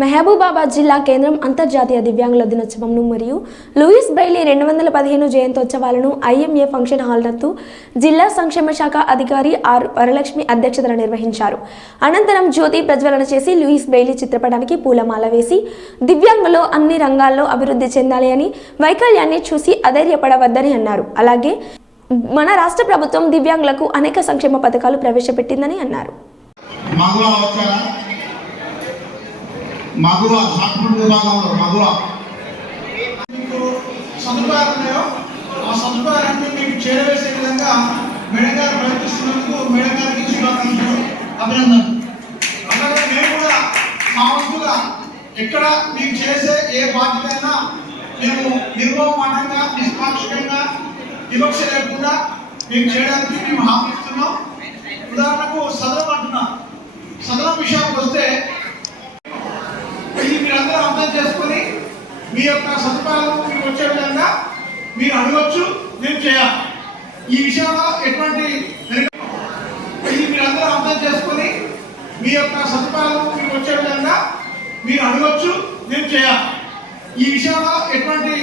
మహబూబాబాద్ జిల్లా కేంద్రం అంతర్జాతీయ దివ్యాంగుల దినోత్సవంను మరియు లూయిస్ బ్రెయిలీ 215 జయంతోత్సవాలను ఐఎంఏ ఫంక్షన్ హాల్ నందు జిల్లా సంక్షేమ శాఖ అధికారి ఆర్ వరలక్ష్మి అధ్యక్షతన నిర్వహించారు. అనంతరం జ్యోతి ప్రజ్వలన చేసి లూయిస్ బ్రెయిలీ చిత్రపటానికి పూలమాల వేసి దివ్యాంగులు అన్ని రంగాల్లో అభివృద్ధి చెందాలి అని, వైకల్యాన్ని చూసి అధైర్యపడవద్దని అన్నారు. అలాగే మన రాష్ట్ర ప్రభుత్వం దివ్యాంగులకు అనేక సంక్షేమ పథకాలు ప్రవేశపెట్టిందని అన్నారు. మగువ సాఫ్ట్వేర్ విభాగంలో మగువ మీకు సదుపాయాలు ఉన్నాయో ఆ సదుపాయాలన్నీ మీకు చేరవేసే విధంగా మేడం గారు ప్రయత్నిస్తున్నందుకు మేడం గారికి శుభాకాంక్షలు, అభినందనలు. అలాగే మేము కూడా మా వంతుగా ఎక్కడ మీకు చేసే ఏ బాధ్యత అయినా మేము నిర్మోహమానంగా నిష్పాక్షికంగా వివక్ష లేకుండా మీకు చేయడానికి మేము హామీ ఇస్తున్నాం. ఉదాహరణకు సదనం అంటున్నా, సదనం విషయానికి వస్తే మీరందరూ అర్థం చేసుకొని మీ యొక్క సదుపాయాలు మీకు వచ్చే విధంగా మీరు అడగవచ్చు, మేము చేయాలి. ఈ విషయంలో ఎటువంటి మీరందరూ అర్థం చేసుకొని మీ యొక్క సదుపాయాలు మీకు వచ్చే విధంగా మీరు అడగవచ్చు, మేము చేయాలి. ఈ విషయంలో ఎటువంటి